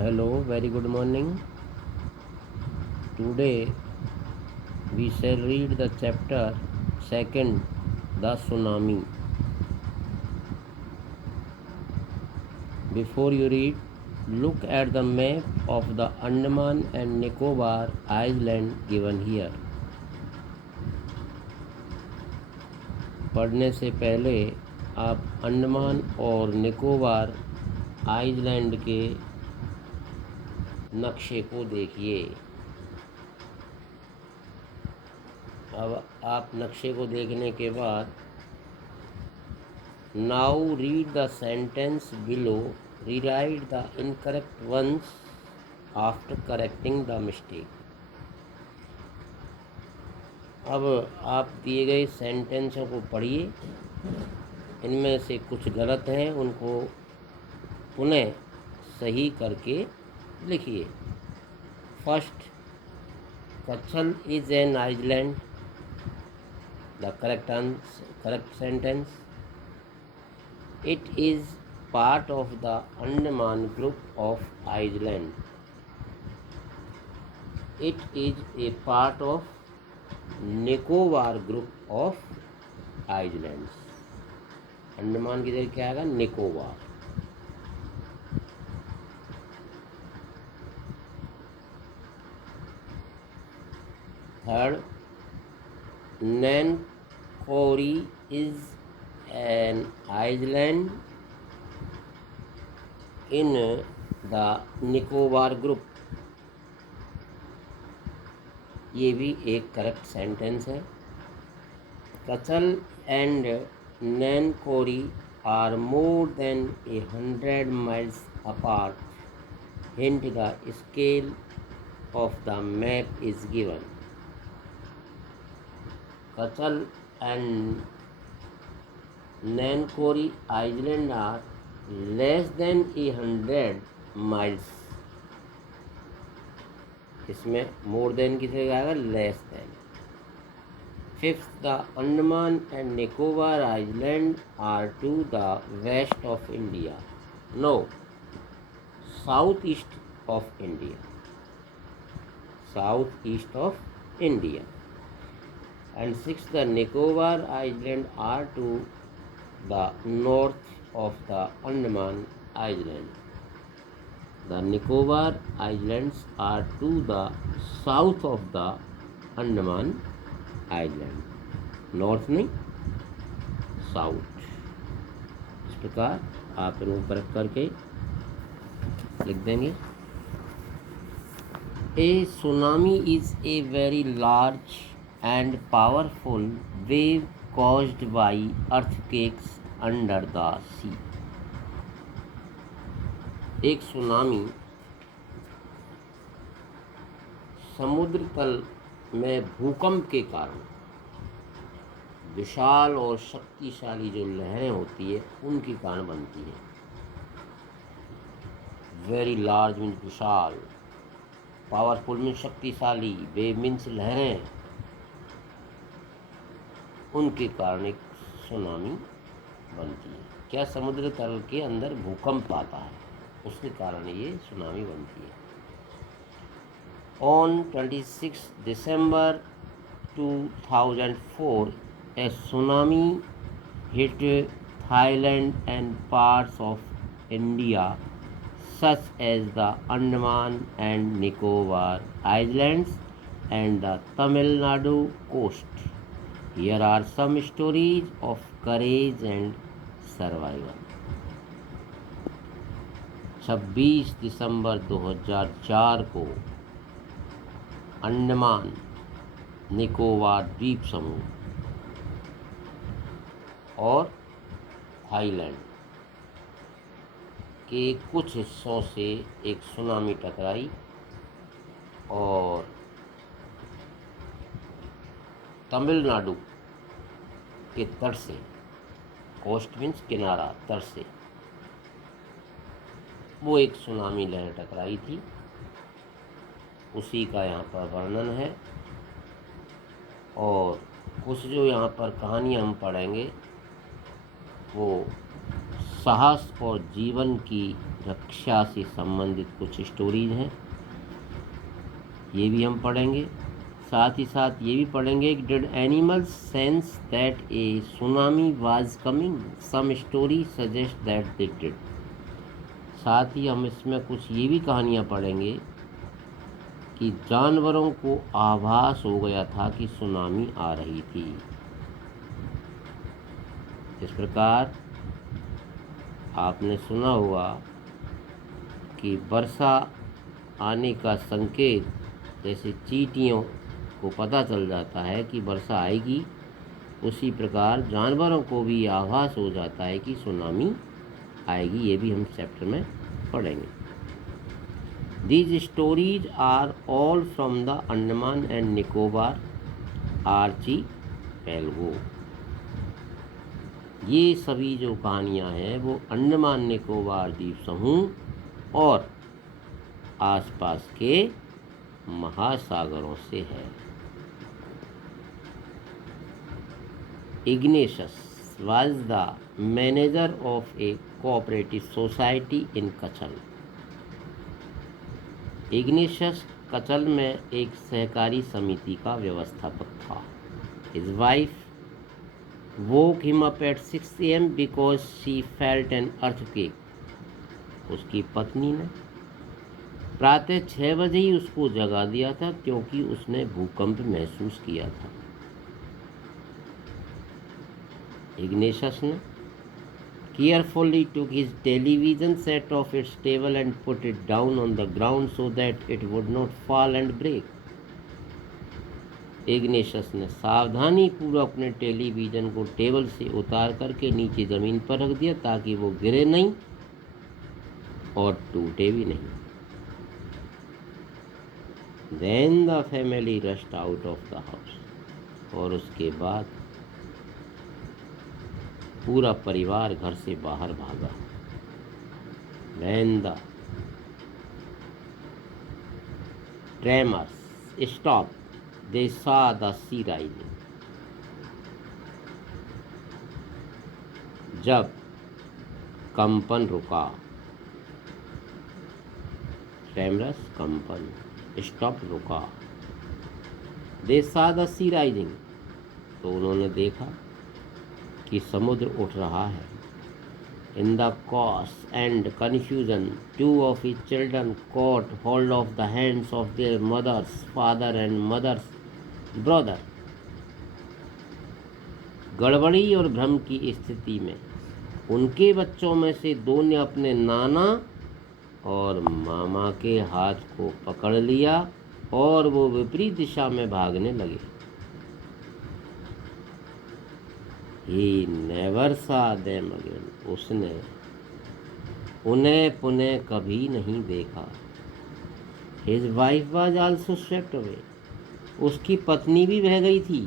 Hello, very good morning. Today we shall read the chapter second, the tsunami. Before you read, look at the map of the Andaman and Nicobar Island given here. पढ़ने से पहले आप अंडमान और Nicobar island के नक्शे को देखिए। अब आप नक्शे को देखने के बाद now read the sentence below, rewrite the incorrect once after correcting the mistake. अब आप दिए गए सेंटेंसों को पढ़िए, इनमें से कुछ गलत हैं उनको पुनः सही करके लिखिए। First, Katchal is an island. The correct sentence, it is part of the Andaman group of islands. It is a part of Nicobar group of islands. Andaman की जगह क्या आएगा? Nicobar. Third, Nancowry is an island in the Nicobar group. ये भी एक correct sentence है। Katchal and Nancowry are more than 100 miles apart. Hint, the scale of the map is given. Kachal and Nancowry Island are less than 100 miles. इसमें more than की जगह आएगा less than. Fifth, the Andaman and Nicobar island are to the west of India. No, south east of India. South east of India. And six, the Nicobar island are to the north of the Andaman Island. The Nicobar Islands are to the south of the Andaman Island. North नहीं, south। इस प्रकार आप इनको परख करके लिख देंगे। A tsunami is a very large and powerful wave caused by earthquakes under the sea. एक सुनामी समुद्र तल में भूकंप के कारण विशाल और शक्तिशाली जो लहरें होती है उनके कारण बनती है। वेरी लार्ज मीन्स विशाल, पावरफुल मीन्स शक्तिशाली, वेव मीन्स लहरें, उनके कारण एक सुनामी बनती है। क्या समुद्र तल के अंदर भूकंप आता है, उसके कारण ये सुनामी बनती है। On 26 December 2004 a tsunami hit Thailand and parts of India such as the Andaman and Nicobar islands and the Tamil Nadu coast. Here are some stories of courage and survival. 26 दिसंबर 2004 को अंडमान निकोबार द्वीप समूह और थाईलैंड के कुछ हिस्सों से एक सुनामी टकराई और तमिलनाडु के तट से, कोस्ट मीन्स किनारा, तट से वो एक सुनामी लहर टकराई थी। उसी का यहाँ पर वर्णन है और कुछ जो यहाँ पर कहानियाँ हम पढ़ेंगे वो साहस और जीवन की रक्षा से संबंधित कुछ स्टोरीज हैं, ये भी हम पढ़ेंगे। साथ ही साथ ये भी पढ़ेंगे कि did animals sense that a tsunami was coming, some story suggest that they did. साथ ही हम इसमें कुछ ये भी कहानियाँ पढ़ेंगे कि जानवरों को आभास हो गया था कि सुनामी आ रही थी। इस प्रकार आपने सुना होगा कि वर्षा आने का संकेत जैसे चींटियों को पता चल जाता है कि वर्षा आएगी, उसी प्रकार जानवरों को भी आभास हो जाता है कि सुनामी आएगी। ये भी हम चैप्टर में पढ़ेंगे। These stories are all from the Andaman and Nicobar archipelago। ये सभी जो कहानियाँ हैं वो अंडमान निकोबार द्वीप समूह और आसपास के महासागरों से है। Ignatius was the manager of a cooperative society in Katchal. Ignatius Katchal में एक सहकारी समिति का व्यवस्थापक था। His wife woke him up at 6 AM because she felt an earthquake। उसकी पत्नी ने प्रातः 6 बजे ही उसको जगा दिया था क्योंकि उसने भूकंप महसूस किया था। इग्नेशियस ने carefully took his television set off its table and put it down on the ground so that it would not fall and break। Ignatius ने सावधानी पूर्वक अपने टेलीविज़न को टेबल से उतार करके नीचे ज़मीन पर रख दिया ताकि वो गिरे नहीं और टूटे भी नहीं। Then the family rushed out of the house। और उसके बाद पूरा परिवार घर से बाहर भागा। When the tremors stopped, they saw the sea rising। जब कंपन रुका, ट्रेमरस कंपन, स्टॉप रुका, they saw the sea rising तो उन्होंने देखा कि समुद्र उठ रहा है। In the chaos and confusion, 2 of his children caught hold of the hands of their mother's father and mother's brother। गड़बड़ी और भ्रम की स्थिति में उनके बच्चों में से 2 ने अपने नाना और मामा के हाथ को पकड़ लिया और वो विपरीत दिशा में भागने लगे। He never saw them again। उसने उन्हें पुनः कभी नहीं देखा। His wife was also swept away। उसकी पत्नी भी बह गई थी।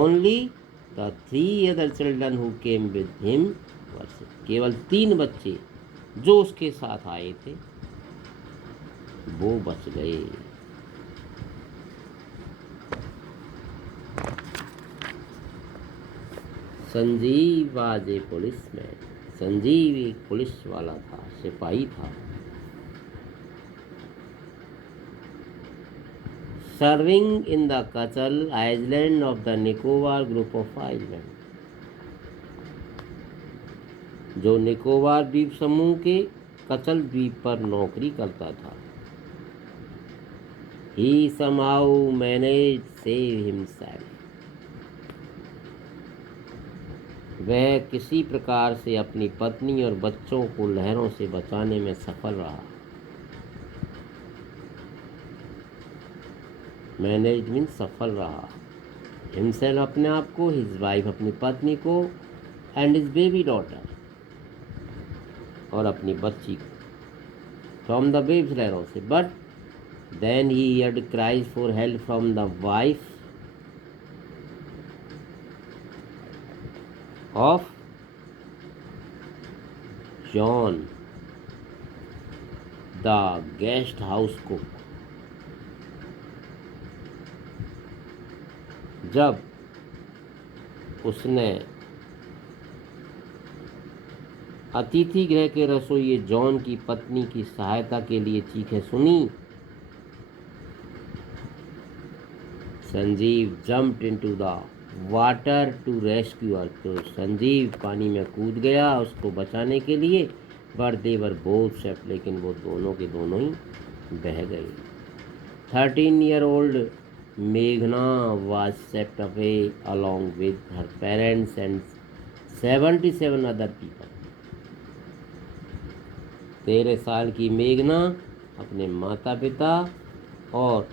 Only the 3 other children who came with him were saved। केवल 3 बच्चे जो उसके साथ आए थे वो बच गए। Sanjeev was a policeman. Sanjeev एक पुलिस वाला था, सिपाही था। Serving in the Katchal island of the Nicobar group of island. जो निकोबार द्वीप समूह के कचल द्वीप पर नौकरी करता था। He somehow managed to save himself। वह किसी प्रकार से अपनी पत्नी और बच्चों को लहरों से बचाने में सफल रहा। मैनेज मीन सफल रहा। हिमसेल्फ अपने आप को, हिज वाइफ अपनी पत्नी को, एंड हिज बेबी डॉटर और अपनी बच्ची को फ्रॉम द वेव्स लहरों से। But then he heard cries for help from the wife of John the guest house cook। जब उसने अतिथि गृह के रसोइये जॉन की पत्नी की सहायता के लिए चीखें सुनी। Sanjeev jumped into the water to rescue her. तो संजीव पानी में कूद गया उसको बचाने के लिए। बट दे वर बोथ सेफ्ट, लेकिन वो दोनों के दोनों ही बह गए। 13-year-old मेघना was swept away along with her parents and 77 other people. 13 साल की मेघना अपने माता पिता और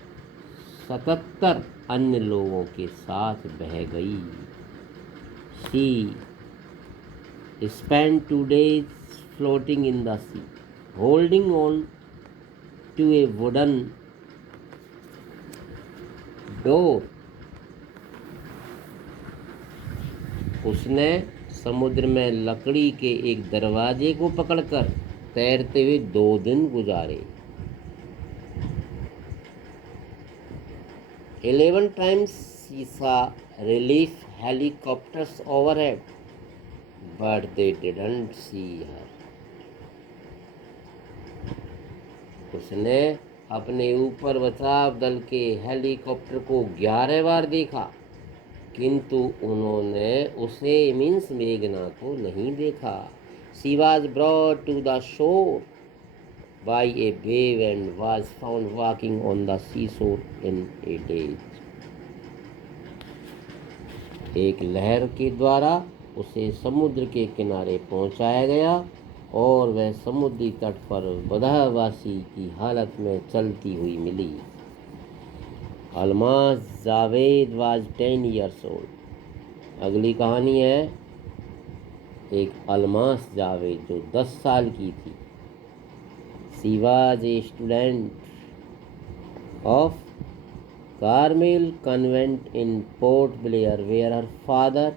77 अन्य लोगों के साथ बह गई। She spent 2 days floating in the sea, holding on to a wooden door. उसने समुद्र में लकड़ी के एक दरवाजे को पकड़कर तैरते हुए 2 दिन गुजारे। 11 times she saw relief helicopters overhead, but they didn't see her. उसने अपने ऊपर बचाव दल के हेलीकॉप्टर को 11 बार देखा, किंतु उन्होंने उसे मीन्स मेघना को नहीं देखा। She was brought to the shore by a wave and was found walking on the seashore in a daze. एक लहर के द्वारा उसे समुद्र के किनारे पहुंचाया गया और वह समुद्री तट पर बदहवासी की हालत में चलती हुई मिली। Almas Javed was 10 years old. अगली कहानी है एक अलमास जावेद जो 10 साल की थी। She was a student of Carmel Convent in Port Blair where her father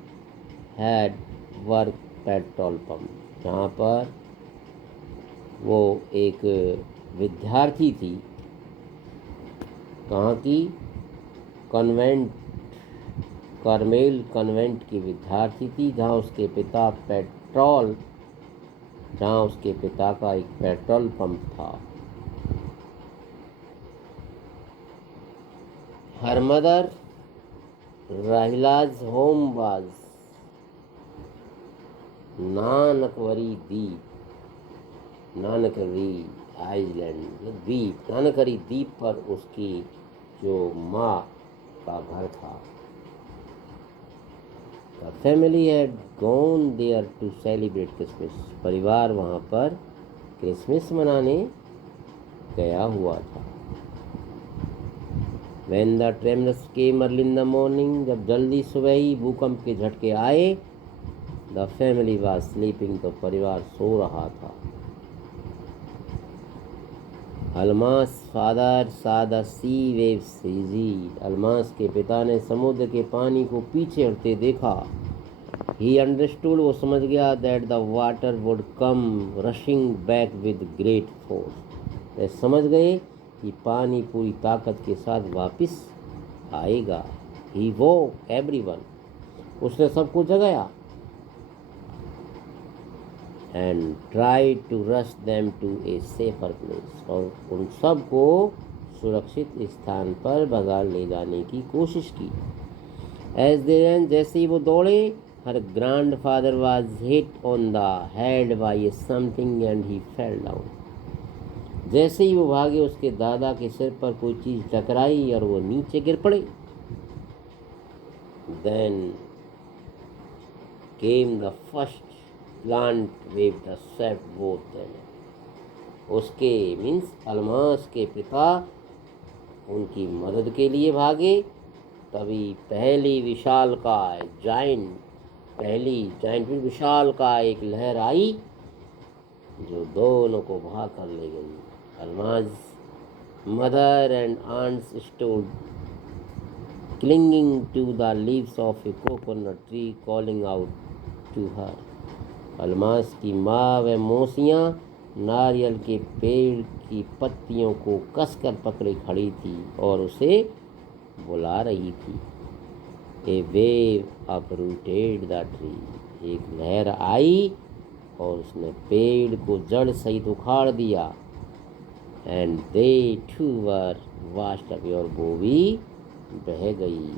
had worked petrol pump. जहाँ पर वो एक विद्यार्थी थी। कहाँ की? कन्वेंट, कार्मेल कन्वेंट की विद्यार्थी थी, जहाँ उसके पिता का एक पेट्रोल पंप था। हर मदर राहिलाज होम वाज नानकवरी द्वीप, नानकरी द्वीप पर उसकी जो माँ का घर था। The family had gone there to celebrate Christmas. परिवार वहाँ पर क्रिसमस मनाने गया हुआ था। When the tremors came early in the morning, जब जल्दी सुबह ही भूकंप के झटके आए, the family was sleeping, तो परिवार सो रहा था। Almas father saw the sea waves recede. Almas के पिता ने समुद्र के पानी को पीछे हटते देखा। He understood, वो समझ गया that the water would come rushing back with great force. वे समझ गए कि पानी पूरी ताकत के साथ वापस आएगा। He woke everyone. उसने सबको जगाया। And tried to rush them to a safer place. और उन सबको सुरक्षित स्थान पर भगा ले जाने की कोशिश की। As they ran, जैसे ही वो दौड़े, her grandfather was hit on the head by something and he fell down. जैसे ही वो भागे उसके दादा के सिर पर कोई चीज टकराई और वो नीचे गिर पड़े। Then came the first plant wave that saved both them. उसके मीन्स अलमास के पिता उनकी मदद के लिए भागे, तभी पहली विशालकाय विशालकाय एक लहर आई जो दोनों को भाग कर ले गई। Almas mother and aunts stood clinging to the leaves of a coconut tree calling out to her. Almas की माँ व मौसियाँ नारियल के पेड़ की पत्तियों को कसकर पकड़े खड़ी थी और उसे बुला रही थी। A wave uprooted the tree. एक लहर आई और उसने पेड़ को जड़ सहित उखाड़ दिया। And they too were washed away, और वो भी बह गई।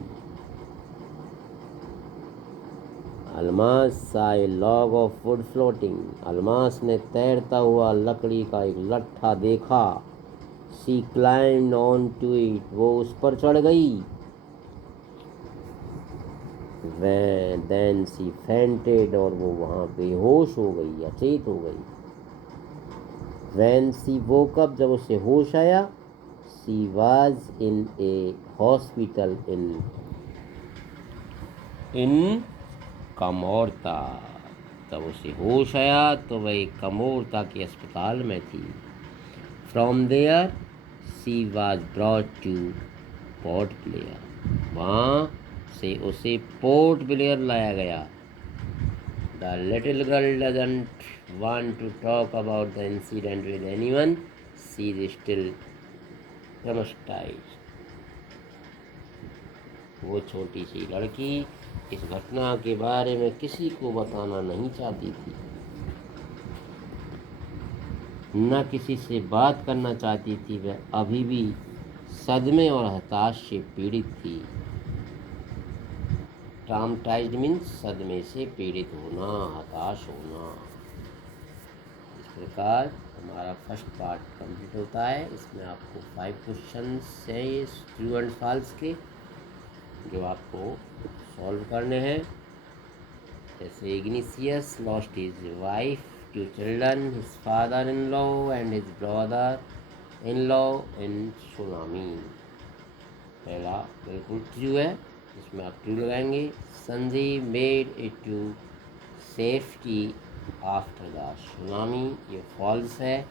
Almas saw a log of wood floating, Almas ने तैरता हुआ लकड़ी का एक लट्ठा देखा। She climbed on to it, वो उस पर चढ़ गई। देन सी फेंटेड, और वो वहाँ बेहोश हो गई, अचेत हो गई। व्हेन सी वोक अप, जब उसे होश आया, she was in A hospital in Kamorta, तब उसे होश आया तो वह एक कमोरता के अस्पताल में थी। From there she was brought to Port Blair, वहाँ से उसे पोर्ट ब्लेयर लाया गया। The little girl doesn't want to talk about the incident with anyone. She is still traumatized. वो छोटी सी लड़की इस घटना के बारे में किसी को बताना नहीं चाहती थी, न किसी से बात करना चाहती थी। वह अभी भी सदमे और हताश से पीड़ित थी। ट्रॉमेटाइज्ड मीन्स सदमे से पीड़ित होना, हताश होना। इस प्रकार हमारा फर्स्ट पार्ट कंप्लीट होता है। इसमें आपको 5 क्वेश्चंस हैं ट्रू एंड फॉल्स के, जो आपको सॉल्व करने हैं। जैसे Ignatius lost his wife, 2 children, his father in law and his brother in law in tsunami. पहला बिल्कुल ट्रू है, इसमें आप ट्रू लगाएंगे। Sanjay made it to safety after the tsunami, ये फॉल्स है।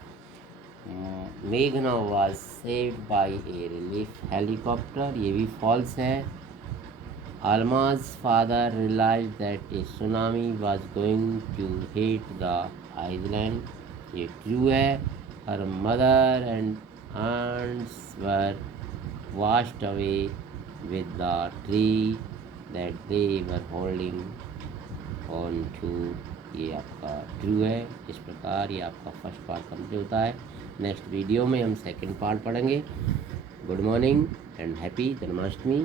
मेघना was saved by a relief helicopter, ये भी फॉल्स है। Alma's father realized that a tsunami was going to hit the island, ये true है। Her mother and aunts were washed away with the tree that they were holding on to, ये आपका true है। इस प्रकार ये आपका फर्स्ट पार्ट कंप्लीट होता है। नेक्स्ट वीडियो में हम सेकंड पार्ट पढ़ेंगे। Good morning and happy Janmashtami.